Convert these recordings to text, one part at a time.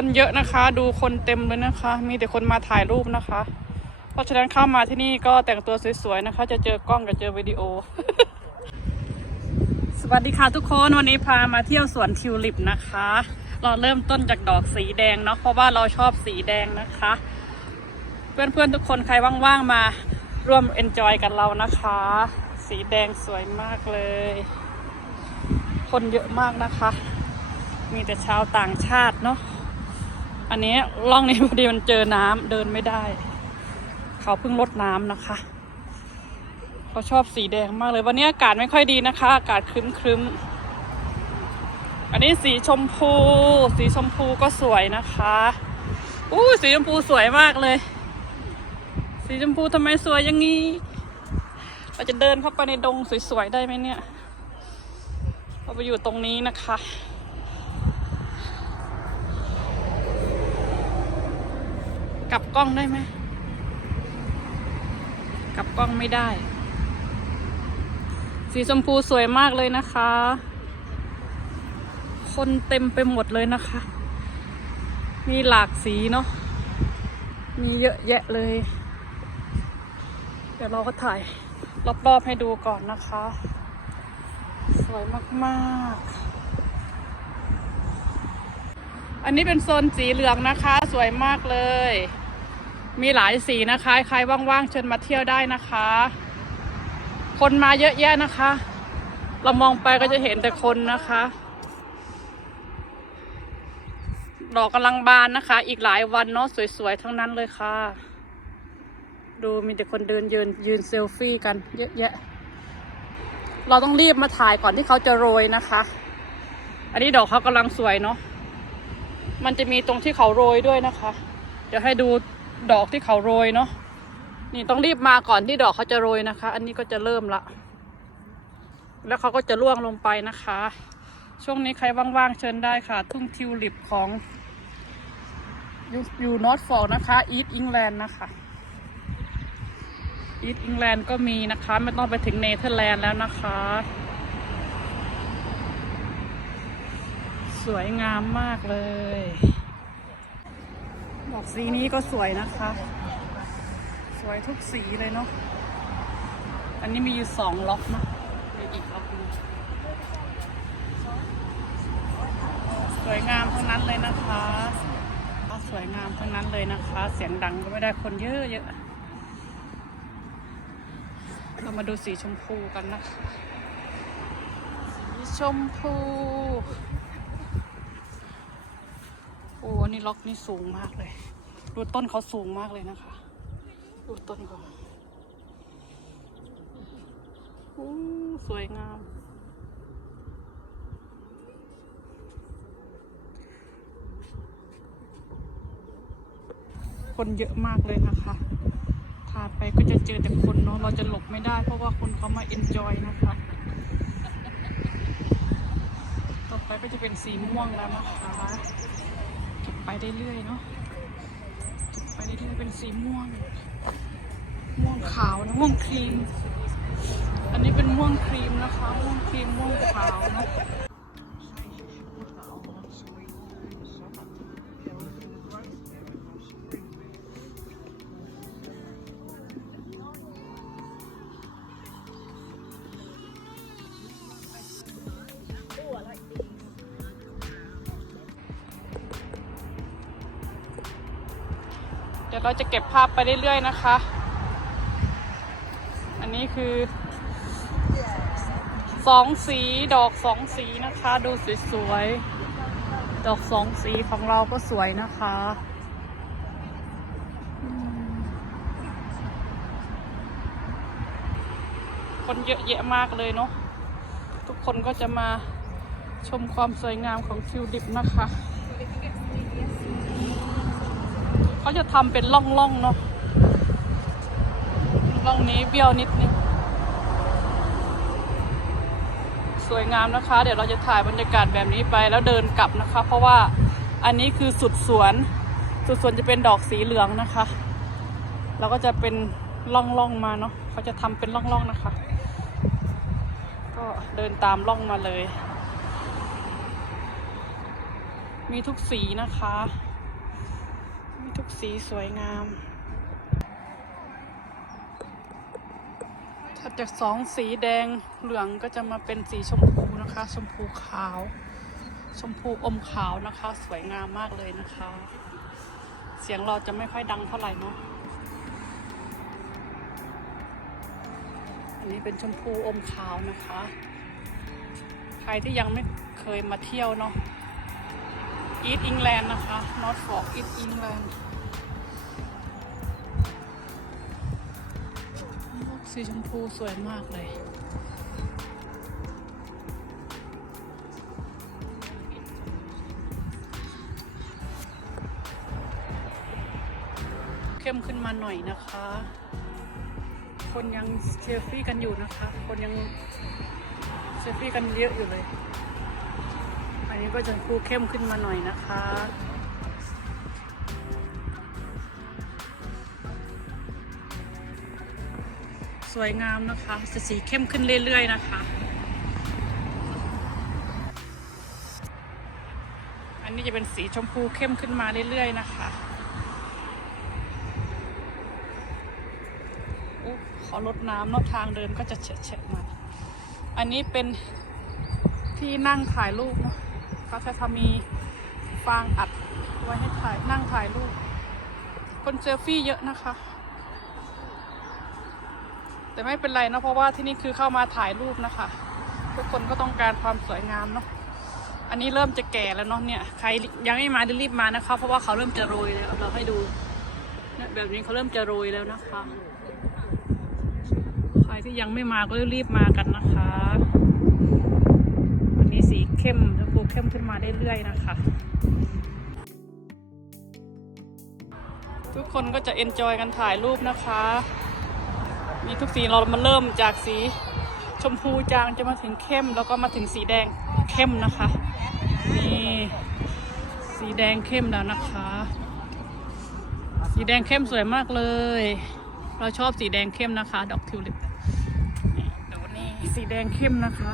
คนเยอะนะคะ ดูคนเต็มเลยนะคะ มีแต่คนมาถ่ายรูปนะคะ เพราะฉะนั้นเข้ามาที่นี่ก็แต่งตัวสวยๆนะคะ จะเจอกล้องกับเจอวิดีโอ สวัสดีค่ะทุกคนวันนี้พามาเที่ยวสวนทิวลิปนะคะ เราเริ่มต้นจากดอกสีแดงเนาะเพราะว่าเราชอบสีแดงนะคะ เพื่อนๆทุกคนใครว่างๆมาร่วมเอนจอยกันเรานะคะ สีแดงสวยมากเลย คนเยอะมากนะคะ มีแต่ชาวต่างชาติเนาะ อันนี้ล่องนี้พอดีมันเจอน้ำเดินไม่ได้ เขาเพิ่งลดน้ำนะคะ เขาชอบสีแดงมากเลย วันนี้อากาศไม่ค่อยดีนะคะ อากาศครึ้มครึ้มๆอันนี้สีชมพู สีชมพูก็สวยนะคะอู้สีชมพูสวยมากเลย สีชมพูทำไมสวยอย่างนี้ เราจะเดินเข้าไปในดงสวยๆได้ไหมเนี่ย เราไปอยู่ตรงนี้นะคะ กล้องได้ไหมกลับกล้องไม่ได้ สีชมพูสวยมากเลยนะคะ คนเต็มไปหมดเลยนะคะ มีหลากสีเนาะมีเยอะแยะเลย เดี๋ยวเราก็ถ่ายรอบๆให้ดูก่อนนะคะ สวยมากๆ อันนี้เป็นโซนสีเหลืองนะคะ สวยมากเลย มีหลายสีนะคะ ใครว่างๆเชิญมาเที่ยวได้นะคะ คนมาเยอะแยะนะคะ เรามองไปก็จะเห็นแต่คนนะคะ ดอกกำลังบานนะคะ อีกหลายวันเนาะสวยๆทั้งนั้นเลยค่ะ ดูมีแต่คนเดินยืนยืนเซลฟี่กันเยอะแยะ เราต้องรีบมาถ่ายก่อนที่เขาจะโรยนะคะ อันนี้ดอกเขากำลังสวยเนาะมันจะมีตรงที่เขาโรยด้วยนะคะ เดี๋ยวให้ดู ดอกที่เขาโรยเนาะนี่ต้องรีบมาก่อนที่ดอกเขาจะโรยนะคะ อันนี้ก็จะเริ่มละ แล้วเขาก็จะร่วงลงไปนะคะ ช่วงนี้ใครว่างๆเชิญได้ค่ะ ทุ่งทิวลิปของอยู่อยู่นอตฟอร์นะคะอีทอิงแลนด์นะคะอีทอิงแลนด์ก็มีนะคะ ไม่ต้องไปถึงเนเธอร์แลนด์แล้วนะคะ สวยงามมากเลย ดอกสีนี้ก็สวยนะคะ สวยทุกสีเลยเนาะ อันนี้มีอยู่สองล็อกเนาะมีอีกล็อกนึงสวยงามทั้งนั้นเลยนะคะ สวยงามทั้งนั้นเลยนะคะ เสียงดังก็ไม่ได้คนเยอะเยอะเรามาดูสีชมพูกันนะคะ สีชมพู อ้อันนี่ล็อกนี่สูงมากเลย ดูต้นเขาสูงมากเลยนะคะ ดูต้นเขาโอ้สวยงาม คนเยอะมากเลยนะคะถ่ายไปก็จะเจอแต่คนเนาะ เราจะหลบไม่ได้เพราะว่าคนเขามาเอนจอยนะคะ ต่อไปก็จะเป็นสีม่วงแล้วนะคะ ไปเรื่อยๆเนาะไปเรื่อยๆเป็นสีม่วง ม่วงขาวนะม่วงครีม อันนี้เป็นม่วงครีมนะคะ ม่วงครีมม่วงขาวเนาะ เราจะเก็บภาพไปเรื่อยๆนะคะ อันนี้คือสองสีดอกสองสีนะคะ ดูสวยๆ ดอกสองสีของเราก็สวยนะคะคนเยอะแยะมากเลยเนาะทุกคนก็จะมาชมความสวยงามของทิวลิปนะคะ เขาจะทำเป็นล่องๆเนาะล่องนี้เบี้ยวนิดนึงสวยงามนะคะ เดี๋ยวเราจะถ่ายบรรยากาศแบบนี้ไปแล้วเดินกลับนะคะ เพราะว่าอันนี้คือสุดสวน สุดสวนจะเป็นดอกสีเหลืองนะคะ แล้วก็จะเป็นล่องๆมาเนาะเขาจะทำเป็นล่องๆนะคะ ก็เดินตามล่องมาเลย มีทุกสีนะคะ สีสวยงามถ้าจากสองสีแดงเหลืองก็จะมาเป็นสีชมพูนะคะ ชมพูขาว ชมพูอมขาวนะคะ สวยงามมากเลยนะคะ เสียงเราจะไม่ค่อยดังเท่าไหร่เนาะอันนี้เป็นชมพูอมขาวนะคะ ใครที่ยังไม่เคยมาเที่ยวเนาะ East England นะคะ North Fork East England สีชมพูสวยมากเลย เข้มขึ้นมาหน่อยนะคะ คนยังเซลฟี่กันอยู่นะคะ คนยังเซลฟี่กันเยอะอยู่เลย อันนี้ก็จะพูเข้มขึ้นมาหน่อยนะคะ สวยงามนะคะจะสีเข้มขึ้นเรื่อย ๆ นะคะ อันนี้จะเป็นสีชมพูเข้มขึ้นมาเรื่อย ๆ นะคะอขอลดน้ำเนอกทางเดินก็จะเฉะๆหน่อยอันนี้เป็นที่นั่งถ่ายรูปเนาะเขาจะทำมีฟางอัดไว้ให้ถ่ายนั่งถ่ายรูป คนเซลฟี่เยอะนะคะ แต่ไม่เป็นไรเนะเพราะว่าที่นี่คือเข้ามาถ่ายรูปนะคะ ทุกคนก็ต้องการความสวยงามเนาะอันนี้เริ่มจะแก่แล้วเนาะเนี่ยใครยังไม่มารีบมานะคะ เพราะว่าเขาเริ่มจะโรยแล้วเราให้ดูเนี่ยแบบนี้เขาเริ่มจะโรยแล้วนะคะ ใครที่ยังไม่มาก็รีบมากันนะคะอันนี้สีเข้มชมพูเข้มขึ้นมาเรื่อยๆนะคะ ทุกคนก็จะเอนจอยกันถ่ายรูปนะคะ มีทุกสีเรามาเริ่มจากสีชมพูจางจะมาถึงเข้ม แล้วก็มาถึงสีแดงเข้มนะคะนี่สีแดงเข้มแล้วนะคะ สีแดงเข้มสวยมากเลย เราชอบสีแดงเข้มนะคะ ดอกทิวลิปดูนี่สีแดงเข้มนะคะ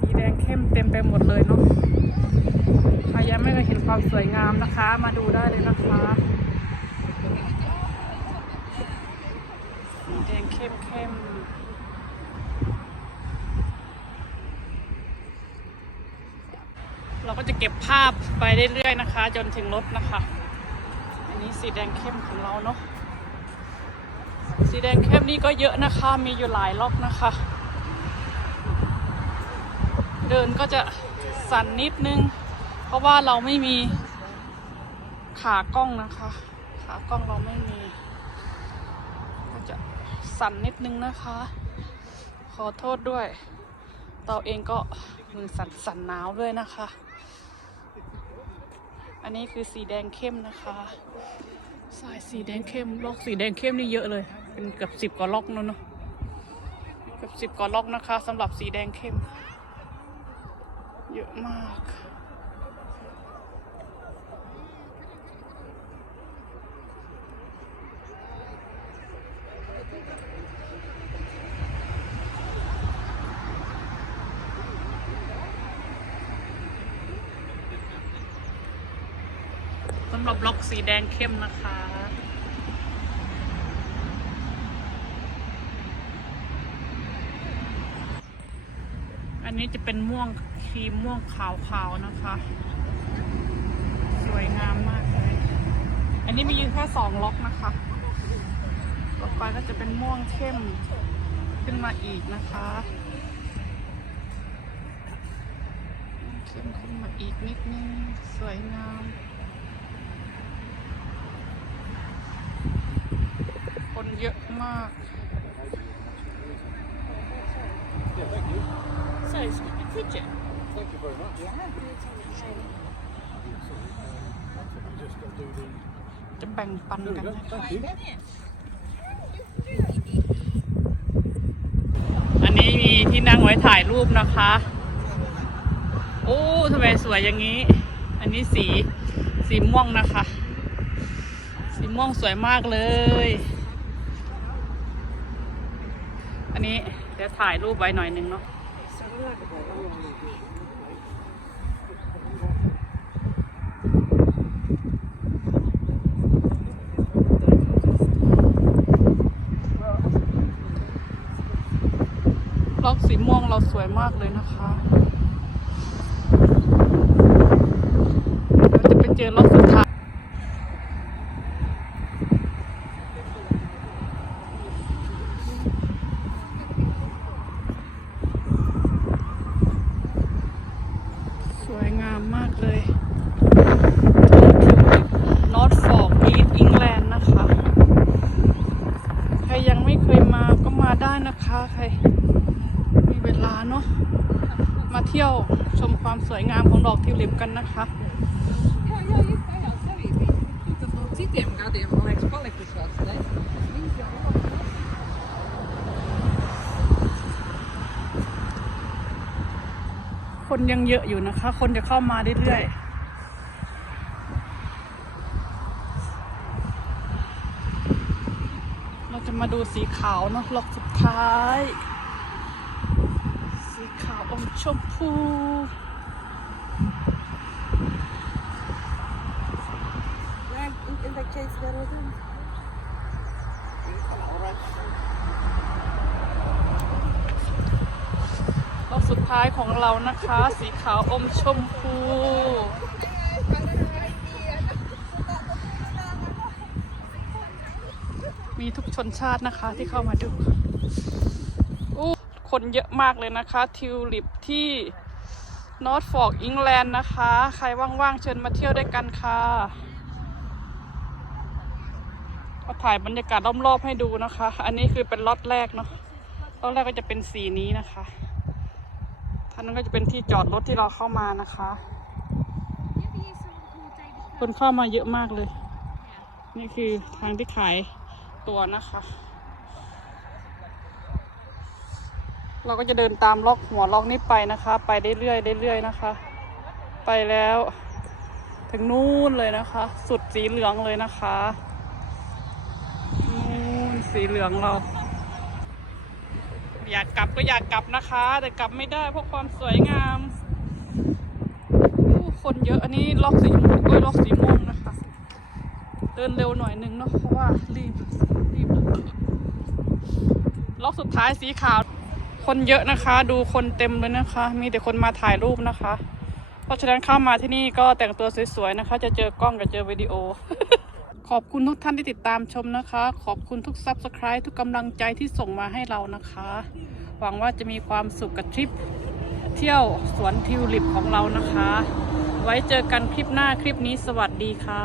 สีแดงเข้มเต็มไปหมดเลยเนาะใครยังไม่เคยเห็นความสวยงามนะคะ มาดูได้เลยนะคะสีแดง เข้มเข้มเราก็จะเก็บภาพไปเรื่อยๆนะคะ จนถึงรถนะคะ อันนี้สีแดงเข้มของเราเนาะสีแดงเข้มนี่ก็เยอะนะคะ มีอยู่หลายล็อกนะคะ เดินก็จะสั่นนิดนึง เพราะว่าเราไม่มีขากล้องนะคะ ขากล้องเราไม่มี สั่นนิดนึงนะคะ ขอโทษด้วย เราเองก็มือสั่นสั่นหนาวด้วยนะคะ อันนี้คือสีแดงเข้มนะคะสายสีแดงเข้มล็อกสีแดงเข้มนี่เยอะเลย เป็นเกือบสิบกว่าล็อกนู่นเนาะเกือบสิบกว่าล็อกนะคะสำหรับสีแดงเข้ม เยอะมาก หรับล็อกสีแดงเข้มนะคะ อันนี้จะเป็นม่วงครีมม่วงขาวๆนะคะ สวยงามมากเลย อันนี้มีอยู่แค่สองล็อกนะคะต่อไปก็จะเป็นม่วงเข้มขึ้นมาอีกนะคะเข้มขึ้นมาอีกนิดนึง สวยงาม คนเยอะมาก So, it's a fidget. Thank you very much. Just got to do the. จะแบ่งปัน There we กัน go. นะคะ Thank you. อันนี้มีที่นั่งไว้ถ่ายรูปนะคะ โอ้ทำไมสวยอย่างนี้ อันนี้สี สีม่วงนะคะ สีม่วงสวยมากเลย อันนี้เดี๋ยวถ่ายรูปไว้หน่อยนึงเนาะรอบสีม่วงเราสวยมากเลยนะคะเราจะไปเจอรอบสุดท้าย มาเที่ยวชมความสวยงามของดอกทิวลิปกันนะคะคนยังเยอะอยู่นะคะ คนจะเข้ามาเรื่อยๆเราจะมาดูสีขาวเนาะล็อกสุดท้าย สีขาวอมชมพู Ja, in, in that case, there wasn't. ล็อกสุดท้ายของเรานะคะ สีขาวอมชมพูมีทุกชนชาตินะคะที่เข้ามาดู คนเยอะมากเลยนะคะ ทิวลิปที่นอ t ฟอกอิงแลนด์นะคะ ใครว่างๆ เชิญมาเที่ยวด้วยกันค่ะก็ถ่ายบรรยากาศรอบๆให้ดูนะคะ อันนี้คือเป็นล็อตแรกเนาะล็อตแรกก็จะเป็นสีนี้นะคะท่านั้นก็จะเป็นที่จอดรถที่เราเข้ามานะคะ คนเข้ามาเยอะมากเลย นี่คือทางที่ขายตัวนะคะ เราก็จะเดินตามล็อกหัวล็อกนี้ไปนะคะ ไปเรื่อยๆเรื่อยๆนะคะ ไปแล้ว ถึงนู่นเลยนะคะ สุดสีเหลืองเลยนะคะนู่นสีเหลืองเรา อยากกลับก็อยากกลับนะคะ แต่กลับไม่ได้เพราะความสวยงามอู้คนเยอะอันนี้ล็อกสีมพูเอ้ยล็อกสีม่วงนะคะ เดินเร็วหน่อยนึงเนาะเพราะว่ารีบรีบล็อกสุดท้ายสีขาว คนเยอะนะคะ ดูคนเต็มเลยนะคะ มีแต่คนมาถ่ายรูปนะคะ เพราะฉะนั้นเข้ามาที่นี่ก็แต่งตัวสวยๆนะคะ จะเจอกล้องกับเจอวิดีโอ ขอบคุณทุกท่านที่ติดตามชมนะคะ ขอบคุณทุก Subscribe ทุกกำลังใจที่ส่งมาให้เรานะคะ หวังว่าจะมีความสุขกับทริปเที่ยวสวนทิวลิปของเรานะคะ ไว้เจอกันคลิปหน้าคลิปนี้สวัสดีค่ะ